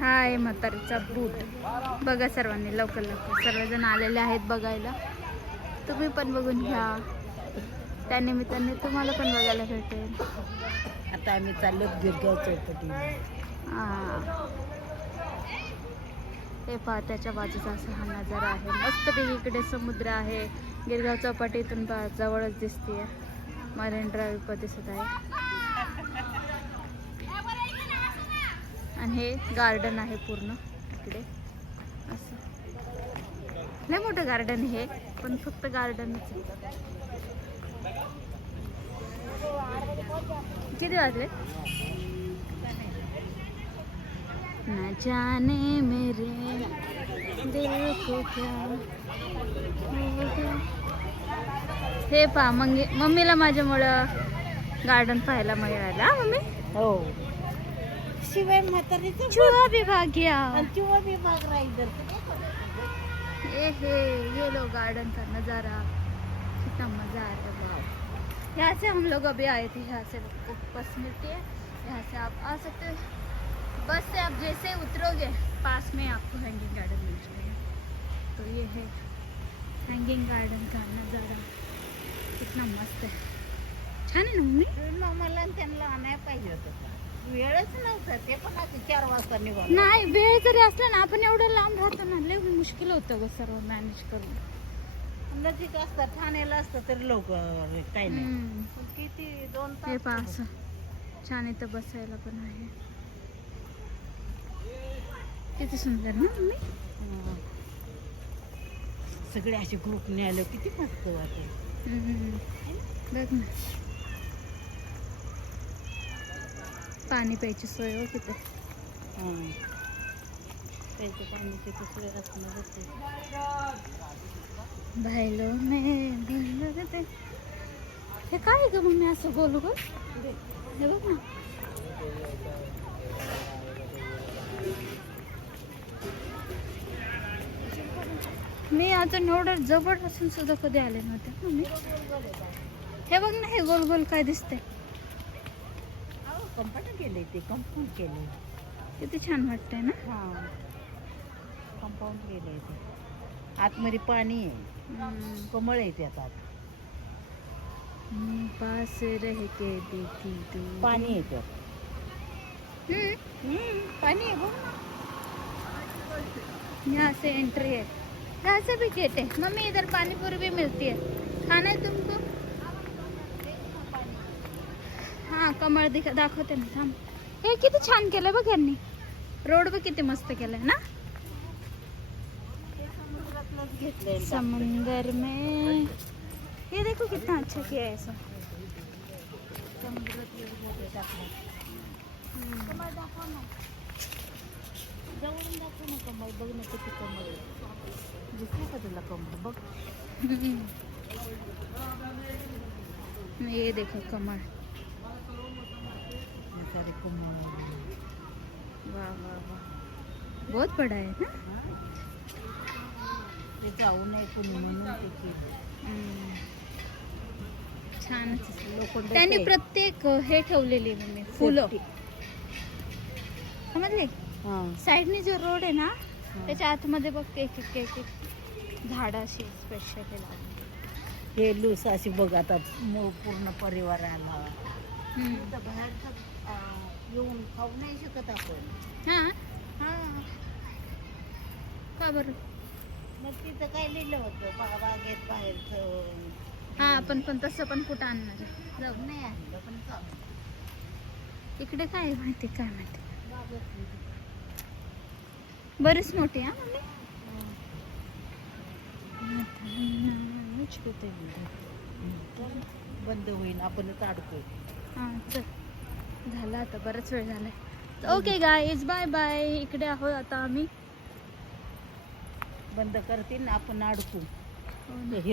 हा आहे म्हातारीचा बूट बघा सर्वांनी, लवकर लवकर सर्वजण आलेले आहेत बघायला. तुम्ही पण बघून घ्या, त्यानिमित्ताने तुम्हाला पण बघायला भेटेल. आता आम्ही चाललो गिरगाव चौपाटी. हे पहा, त्याच्या बाजूचा असा हा नजारा आहे. मस्तपैकी इकडे समुद्र आहे. गिरगाव चौपाटीतून जवळच दिसते. मरीन ड्राईव्ह पण दिसत आहे. आणि हे गार्डन आहे पूर्ण इकडे असं. लय मोठं गार्डन हे, पण फक्त गार्डनच आहे. किती वाजले? न जाने मेरे दिल को क्या हो गया. हे पहा, मम्मीला माझ्यामुळं गार्डन पाहायला मिळालं. हा मम्मी? हो. शिवाय म्हातारीचं चूहा विभाग गया. चुहा विभाग राहील. ये लो गार्डन का नज़ारा, कितना मज़ा आ रहा है. वाह, यहाँ से हम लोग अभी आए थे. यहाँ से आपको बस मिलती है, यहाँ से आप आ सकते हैं. बस से आप जैसे उतरोगे पास में आपको हैंगिंग गार्डन मिल जाएगा. तो ये है हैंगिंग गार्डन का नज़ारा, कितना मस्त है. छान आहे ना मम्मी? मला त्यांना आणायला पाहिजे होतं, वेळच नव्हता. ते पण आता 4 वाजता निघालो. नाही, वेळ जरी असला ना, आपण एवढं लांब राहतो ना, लय मुश्किल होतं ग सर्व मॅनेज करून. नजीक असतं, ठाण्याला असतं तर लोक काही नाही. किती 2 हे तास. पहा, असं छान इथं बसायला पण आहे. किती सुंदर ना मम्मी? सगळे असे ग्रुपने आले, किती मस्त वाटत. बघ ना, पाणी प्यायची सोय हो तिथे. प्यायचं पाण्याची सोय असणं होते. भाईलो मे हे काय ग मम्मी असं गोल गोल? हे बघ ना. मी अजून एवढं जवळ असून सुद्धा कधी आले नव्हते मम्मी. हे बघ ना, हे गोल गोल काय दिसतंय. कंपाऊंड केले, ते कंपाऊंड केले. किती छान वाटतंय ना. हा, कंपाऊंड केले. ते आतमध्ये पाणी आहे, कमळ आहे त्यात आत. पास रह के देखी तू. पाणी आहे त्यात. पानी है वो. यहाँ से एंट्री है, यहाँ से भी गेट है. मम्मी इधर पानी पूरी भी मिलती है. खाना है तुमको? हाँ, कमळ दाखवते ना, थांब. हे किती छान केलंय बघ यांनी. रोड बघ किती मस्त केलंय ना. समुंदर में ये देखो कितना अच्छा किया है ऐसा. कमळ दाखव ना, जवळून दाखव ना कमळ. बघ ना किती कमळ दिसते का तुला कमळ? बघ. ये देखो कमळ. सारे कमळ. वाह वाह वाह, बहुत बड़ा है ना. ते जाऊ नये कोणी म्हणून त्याची छानच. लोखंड. त्यांनी प्रत्येक हे ठेवलेली मम्मी फुलं, समजले. साईडने जो रोड आहे ना, त्याच्या आतमध्ये बघ एक एक एक झाडं अशी स्पेशल लावली. हे लूस अशी बघ. आता पूर्ण परिवार आला. बाहेरचं येऊन खाऊ नाही शकत आपण. हा हा, का बरं? मग तिथं काय लिहिलं होतं बागेत बाहेरचं. हा, आपण पण तसं पण कुठं आणणार आहे? जाऊ. नाही आणलं पण चालू. इकडे काय आहे माहिती, काय माहिती. बरीच मोठी. हा मम्मी. बंद होईल, आपणच अडकोय. हा, चल. झालं आता, बराच वेळ झालाय. Okay guys, bye bye. इकडे आहोत आता आम्ही. बंद करतील ना, आपण अडकू. हो ना. हे